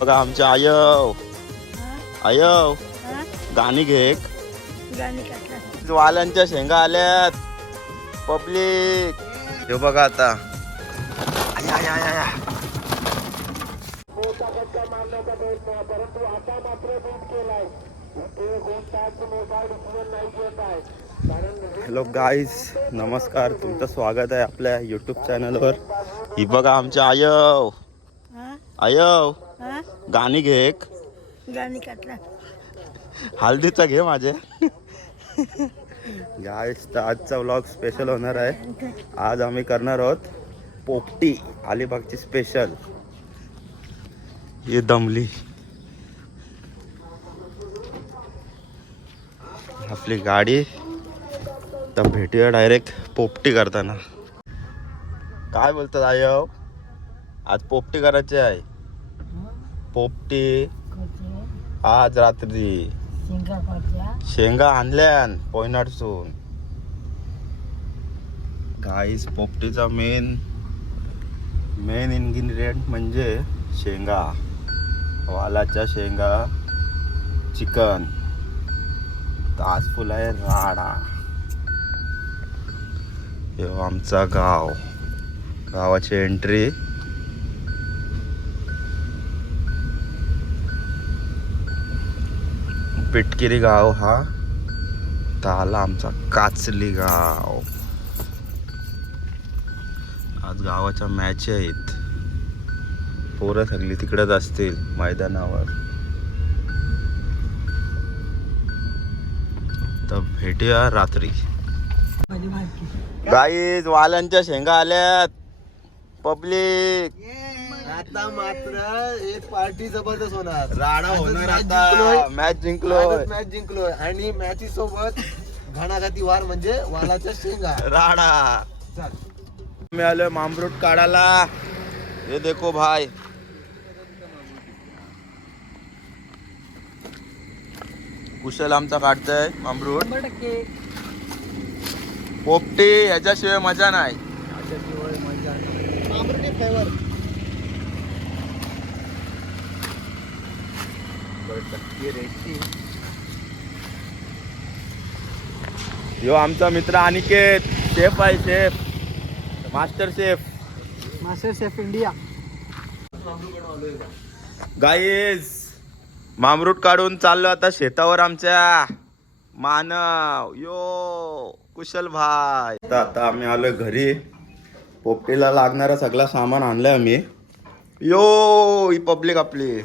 बघा आमच्या आयव आयव गाणी घे एक. वाल्यांच्या शेंगा आल्यात पब्लिक. हे बघा आता आया, आया, आया, आया. हॅलो गाईज, नमस्कार. तुमचं स्वागत आहे आपल्या यूट्यूब चॅनलवर. ही बघा आमच्या आयव आयव गाणी घे एक. हल्दीचा घे माझे. गाईज, तर आजचा व्लॉग स्पेशल होणार आहे. आज आम्ही करणार आहोत पोपटी, अलिबागची स्पेशल. ही दमली आपली गाडी. तर भेटूया डायरेक्ट पोपटी करताना. काय बोलतात आयव? आज पोपटी करायची आहे. पोपटी आज रात्री शेंगा आणल्यान पोयनाडसून. गाईस, पोपटीचा मेन इन्ग्रेडियंट म्हणजे शेंगा, वालाच्या शेंगा, चिकन. आज फुल आहे राडा. हे आमचा गाव, गावाची एंट्री. पिटकिरी गाव हा. आला आमचा काचली गाव. आज गावाच्या मॅच आहेत. पोरं सगळी तिकडेच असतील मैदानावर. तर भेटूया रात्री. गाईज, वाल्यांच्या शेंगा आल्यात पब्लिक. आता मात्र एक पार्टी जबरदस्त होणार. राडा होणार आता. मॅच जिंकलोय आणि मॅची सोबत घणाघाती वार म्हणजे वालाच्या शेंगा. राडा. मी आलोय मामरूट काढायला. हे देखो भाई, कुशल आमचा काढतोय मामरूट. पोपटी ह्याच्याशिवाय मजा नाही. यो आमचा मित्र अनिकेत, शेफ आहे. Chef, master chef India. Guys, मामरूट काढून चाललो आता शेतावर आमच्या. मानव यो कुशल भाई. आता आम्ही आलोय घरी. पोपटीला लागणारा सगळा सामान आणलाय आम्ही. यो ही पब्लिक आपली.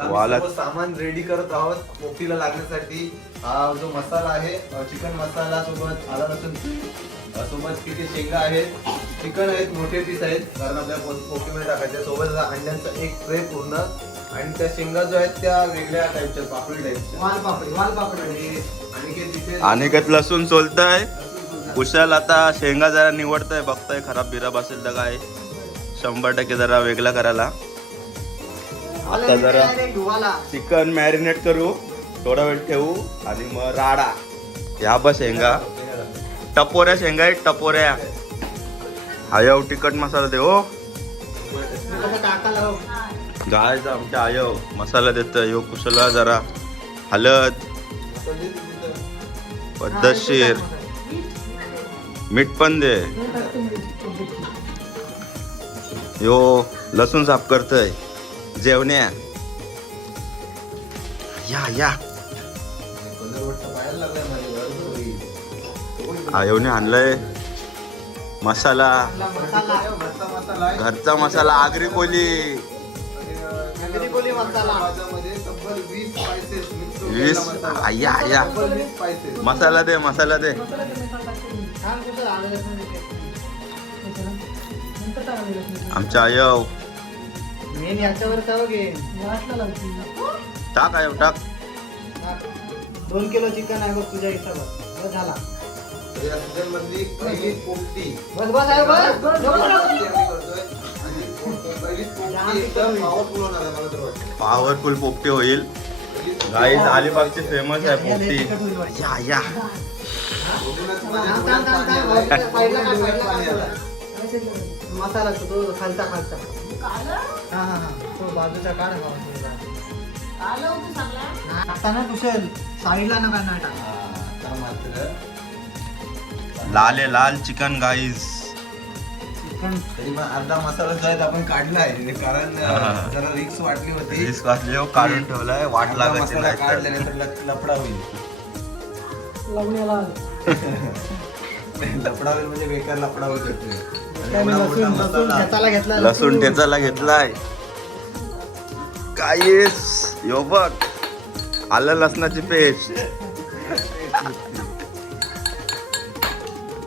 वाला सामान रेडी करत आहोत पोपटीला लागण्यासाठी. हा जो मसाला आहे, चिकन मसाला सोबत आला लसूण सोबत किती शेंगा आहेत, चिकन आहेत, मोठे पीस आहेत कारण आपल्या पोपटीमध्ये टाकायच्या. सोबत अंड्यांचा एक ट्रे पूर्ण आणि त्या शेंगा जो आहेत त्या वेगळ्या टाईपच्या, पापडी टाईपच्या. वालपापडी. अनिकेत लसूण सोलताय. कुशल आता शेंगा जरा निवडताय, बघताय खराब बिराब असेल तर काय 100% जरा वेगळा करायला. आता जरा चिकन मॅरिनेट करू, थोडा वेळ ठेवू आणि मग राडा. या बस शेंगा, टपोऱ्या शेंगा आहेत, टपोऱ्या. आयव तिखट मसाला दे हो. गायचा आमच्या आयव मसाला देत. यो कुशला जरा हळद, पद्धतशीर मीठ पण दे. यो लसूण साफ करतय. जेवण्या या आयवने आणलंय मसाला, घरचा मसाला. आगरी कोली 20. आया मसाला दे, मसाला दे. आमच्या आयव मेन याच्यावर टाक. आयव टाक. 2 किलो चिकन आहे बघ तुझ्या हिशोबात. झाला. पहिली पोपटी. बस आहे पॉवरफुल पोपटी होईल. गाईज, अलिबागची फेमस आहे पोपटी. या मसाला तो खालचा हा हा हा तो बाजूचा काढ आता ना कुशल साईडला नका ना टाक. आता मात्र लाल आहे लाल चिकन गाईज. चिकन तरी मग अर्धा मसाला जो आहे तो आपण काढलाय कारण जरा रिक्स वाटली होती. रिस्क वाटली काढून ठेवलाय वाट अर्धा लागायची मसाला नाही तर. काढल्यानंतर लफडा होईल. लवण्याला लफडा होईल म्हणजे बेकार लफडा होऊ शकतो. काय मी लसूण लसूण ठेचायला घेतला. लसूण ठेचायला घेतलाय गाईज. यो बघ आलं लसणाची पेस्ट.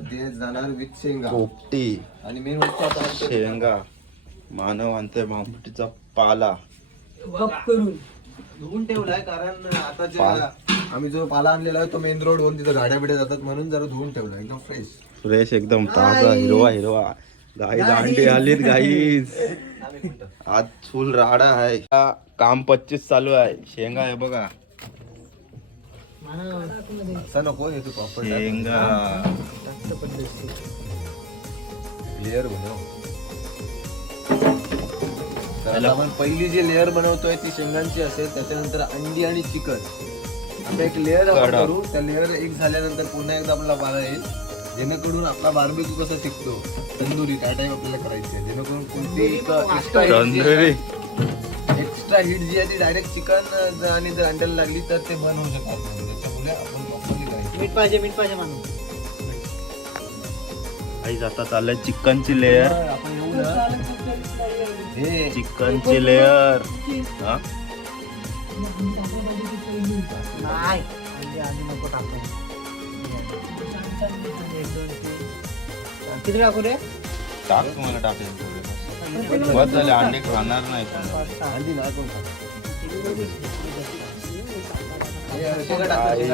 ते जाणार विथ शेंगा पोपटी आणि मेन वस्तू आता आणतो शेंगा. मानव आणतोय भांबटीचा पाला. गप करून धुवून ठेवलाय कारण आता पाला. जे आम्ही जो पाला आणलेला आहे तो मेन रोड वरून तिथं गाड्या बिड्या जातात म्हणून जरा धुवून ठेवला एकदम फ्रेश. फ्रेश एकदम ताजा हिरवा हिरवा. गाईज अंडी आलीत गाईज. आज फुल राडा आहे. काम 25 चालू आहे. शेंगा आहे बघा असं नको हे तू प्रॉपर शेंगा. लेअर बनव. तर आता आपण पहिली जी लेअर बनवतोय ती शेंगांची असेल. त्याच्यानंतर अंडी आणि चिकन आता एक लेअर आपण कडक. करू. त्या लेअर एक झाल्यानंतर पुन्हा एकदा आपला बारा येईल जेणेकरून आपला बार्बेक्यू कसा शिकतो तंदुरी त्या टाईप आपल्याला करायची आहे. जेणेकरून कोणती तंदुरी एक्स्ट्रा हीट जी आहे ती डायरेक्ट चिकन आणि जर अंड्याला लागली तर ते बंद होऊ शकतात. त्याच्यामुळे आपण प्रॉपरली करायची. मीठ पाहिजे माणूस. गाईज आता चाललंय चिकनची लेअर. आपण येऊ ना हे चिकनची लेअर. हा नाही आधी नको टाकू. किती टाकू रे? टाक तुम्हाला टाकेल थोडे. बस झाले अंडे खाणार नाही पण. अंडी नाही कोण खात. गाईज,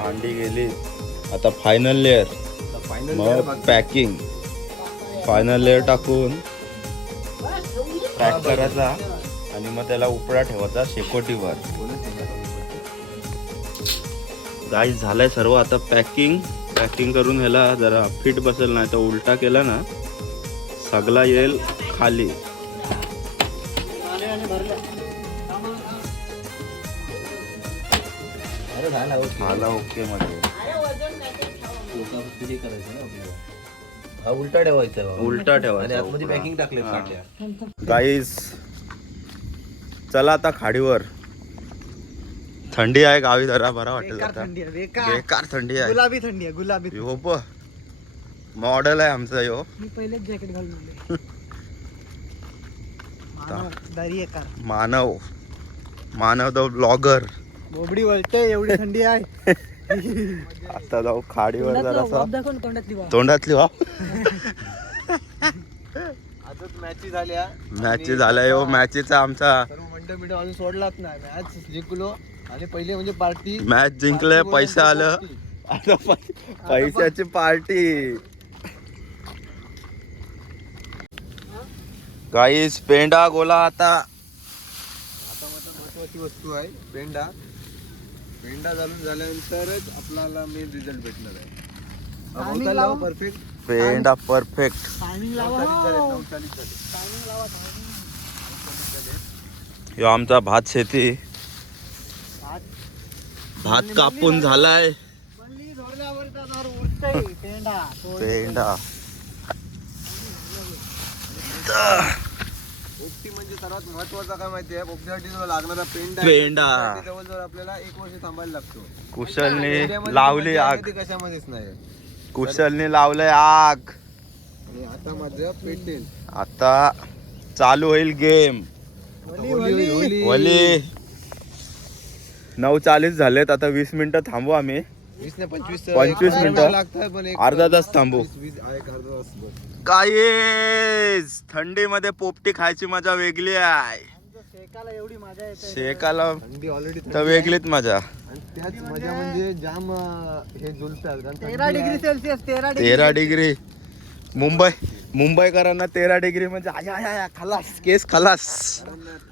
अंडी गेली. आता फायनल लेअर. मग पॅकिंग. फायनल लेअर टाकून पॅक करायचा आणि मग त्याला उपडा ठेवायचा शेकोटीवर. गाईज झालंय सर्व. आता पॅकिंग करून ह्याला जरा फिट बसेल नाही तर उलटा केला ना सगळा येईल खाली. अरे झाला मला ओके मध्ये. उलटा ठेवायचा उलटा आणि ठेवायचा आतमध्ये उपडा. पॅकिंग टाकले फाटल्या. गाईज चला आता खाडीवर. थंडी आहे गावी जरा बरा वाटेल बेकार आता. थंडी आहे, बेकार. बेकार थंडी आहे. गुलाबी थंडी आहे गुलाबी. यो प मॉडेल आहे आमचा यो. मी पहिलेच जॅकेट घालून आले. दारी आहे कार. Manav the blogger. बोबडी वळते एवढी थंडी आहे. आता जाऊ खाडीवर जरा तोंडातली वा. आजच मॅची झाल्या. मॅच झाल्या यो. मॅचीचा आमचा सर्व मंडळ बिडळ अजून सोडलाच नाही. मॅच जिंकलो आणि पहिले म्हणजे पार्टी. मॅच जिंकले पैसे आलं. आता पैशाची पार्टी. गाईस पेंडा गोला आता. आता मात्र महत्वाची वस्तू आहे पेंडा. पेंडा घालून झाल्यानंतरच आपल्याला मेन रिझल्ट भेटणार आहे. Perfect पेंडा perfect. टायमिंग लावा. 9:40 झाले. टायमिंग लावा. यो आमचा भात शेती. भात कापून झालाय. बल्ली धरल्यावर त्यावर उरतंय पेंडा. पेंडा पोपटी म्हणजे सर्वात महत्वाचा काय माहितीये पोपटीसाठी जो लागणारा पेंडा पेंडा. त्यासाठी जवळजवळ आपल्याला 1 वर्ष थांबायला लागतो. कुशलने पेंड्यामध्ये लावली मजा आहे आग. ती कशामध्येच नाही. कुशलने लावलंय आग. आणि आता माझं पेटेल. आता चालू होईल गेम. वली 9:40 झालेत. आता 20 मिनिटं थांबू आम्ही. 20 ने 25 25 मिनिटं. लागतंय पण अर्धा तास थांबू. 20 अर्धा तास बस. गाईस थंडीमध्ये पोपटी खायची मजा वेगळी आहे. शेकाला एवढी मजा येते. शेकाला थंडी ऑलरेडी तर वेगळीच मजा. आणि त्याच मजा म्हणजे जाम हे जुलतात कारण 13 डिग्री सेल्सिअस. 13 डिग्री. मुंबईकरांना 13 डिग्री म्हणजे आया आया खलास केस खलास.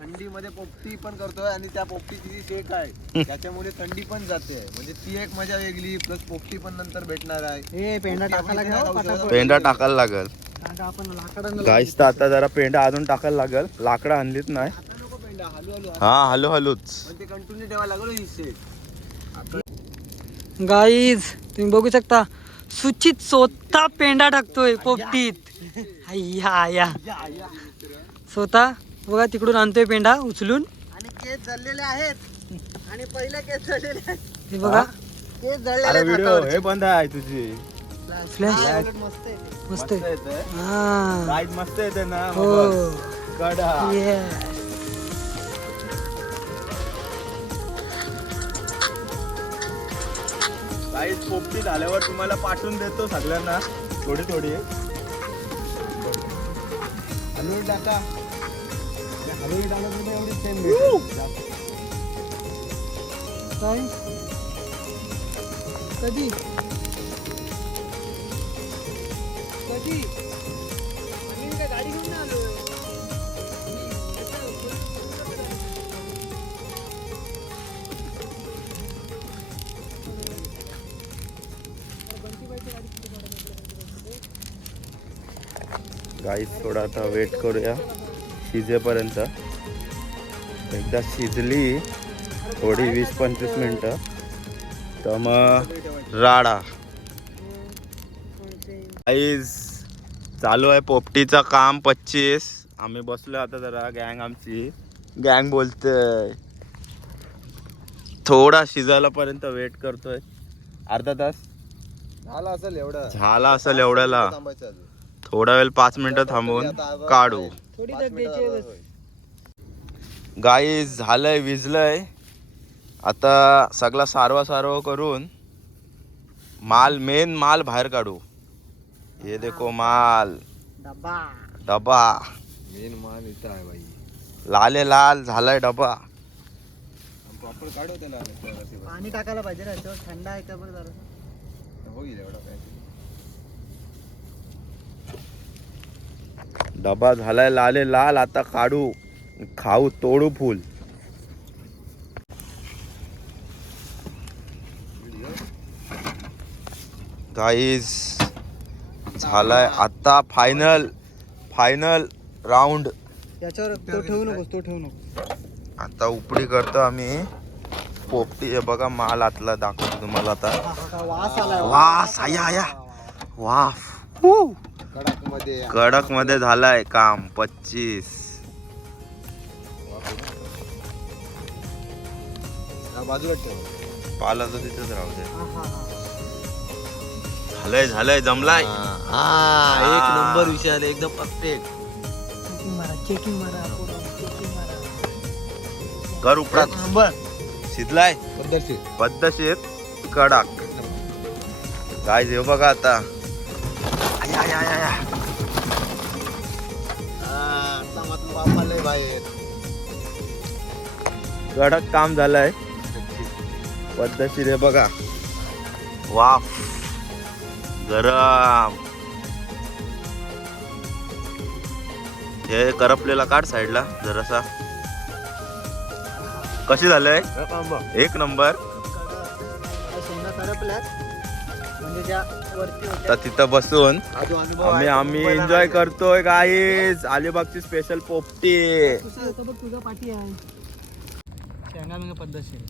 थंडीमध्ये पोपटी पण करतोय आणि त्या पोपटीची जी शेक आहे त्याच्यामुळे थंडी पण जाते. म्हणजे ती एक मजा वेगळी प्लस पोपटी पण नंतर भेटणार आहे. ए पेंडा टाकायला घ्या. पेंडा टाकायला लागल. कारण का आपण लाकडांना गाईस तर आता जरा पेंडा अजून टाकायला लागल. लाकडं आणलीच नाही. आता नको पेंडा हलू हा हलू हलूच. पण ते कंटिन्यू ठेवायला लागलो ही सेट. गाईज तुम्ही बघू शकता सुचित स्वतः पेंडा टाकतोय पोपटीत. या या स्वतः बघा तिकडून आणतोय पेंडा उचलून. आणि केस जळलेले आहेत आणि पहिल्या केस जळलेले आहेत हे बघा. केस जळलेले व्हिडिओ हे बंद आहे तुझी. फ्लॅश मस्त आहे. हा लाईट मस्त येते ना. हो कडा. Yes. लाईट पोपटी झाल्यावर तुम्हाला पाठवून देतो सगळ्यांना थोडी थोडी. हलवून टाका. हलवून टाकलं एवढी सेम काय कधी कधी आम्ही काय गाडी घेऊन आलो. गाईस थोडा आता वेट करूया शिजेपर्यंत. एकदा शिजली थोडी 20-25 मिनिटं तर मग राडा. गाईस चालू आहे पोपटीचं काम 25. आम्ही बसलो आता जरा गँग आमची गँग बोलतोय. थोडा शिजायला पर्यंत वेट करतोय. अर्धा तास झाला असेल एवढं. झाला असेल एवढ्याला. थांबायचं अजून. थोडा वेळ 5 मिनिटं थांबून काढू. थोडी द्यायची बस. गाईस झालंय विजलंय. आता सगळा सारवा करून माल मेन माल बाहेर काढू. ये देखो माल डब्बा डबा मेन मान इथं आहे बाई. लाले लाल झालाय डबा. प्रॉपर काढव त्याला. पाणी टाकायला पाहिजे ना तेव्हा थंड आहे का बरं झालं. होईल एवढा काय. डबा झालाय लाले लाल. आता काढू खाऊ तोडू फुल. गाईस झालाय आता फायनल राऊंड. त्याच्यावर तो ठेवू नकोस तो ठेवू नको. आता उपडी करतो आम्ही पोपटी. हे बघा माल आतला दाखवतो तुम्हाला आता. वास आलाय. वास आया वाफ. कडक मध्ये झालाय काम 25. बाजूला ठेव. पाला तर तिथेच राहू दे. झालंय जमलाय. एक नंबर विषय एकदम परफेक्ट. चेकिंग मारा कर उपडा शिजलाय पद्धतशीर कडक. काय जेव बघा आता. बाहेर कडक काम झालंय पद्धतशीर. आहे बघा वाफ गरम. हे करपलेला काढ साईडला जरासा. कशी झालंय. एक नंबर. शेंगा करपल्यात म्हणजे ज्या वरती होत्या. तर तिथं बसून आम्ही एन्जॉय करतोय गाईज. अलिबागची स्पेशल पोपटी. तुझा पाठी आहे. शेंगा मिंगा पद्धतशीर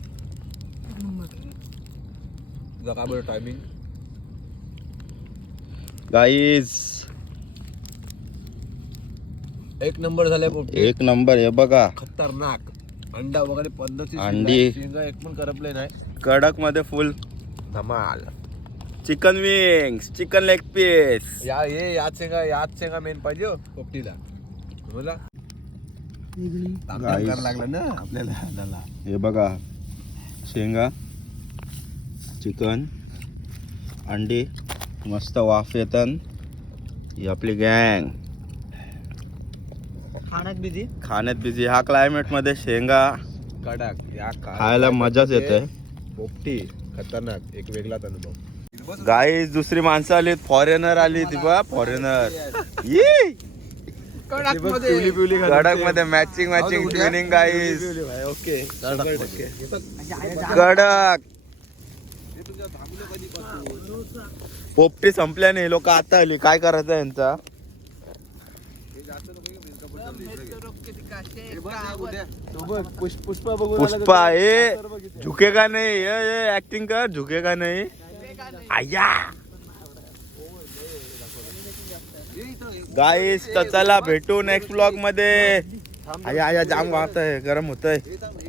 तुझा काय बरं टायमिंग. गाईज एक नंबर झालाय पोपटी. एक नंबर. हे बघा खतरनाक. अंडा वगैरे पद्धती. अंडी शेंगा एक पण करपले नाही. कडक मध्ये फुल धमाल. Chicken wings chicken leg piece. याच शेंगा मेन पाहिजे हो पोपटीला. बोला Guys. लागला ना आपल्याला. हे बघा शेंगा चिकन अंडी मस्त वाफ येतात. ही आपली गँग खाण्यात बिझी. ह्या क्लायमेट मध्ये शेंगा कडक या खायला मजाच येते. पोपटी खतरनाक. एक वेगळाच अनुभव. गाईज दुसरी माणसं आली. फॉरेनर आली ती बा. फॉरेनर कडक मध्ये मॅचिंग ट्विनिंग गाईज. ओके कडक पोपटी संपल्याने लोक आता आली. काय करायचं यांचा. पुष्पा बघून पुष्पा ए झुकेगा नाही ये ऍक्टिंग कर झुकेगा नाही आया गाईस तर चला भेटू नेक्स्ट ब्लॉग मध्ये आया आया जाम वाहत आहे गरम होत आहे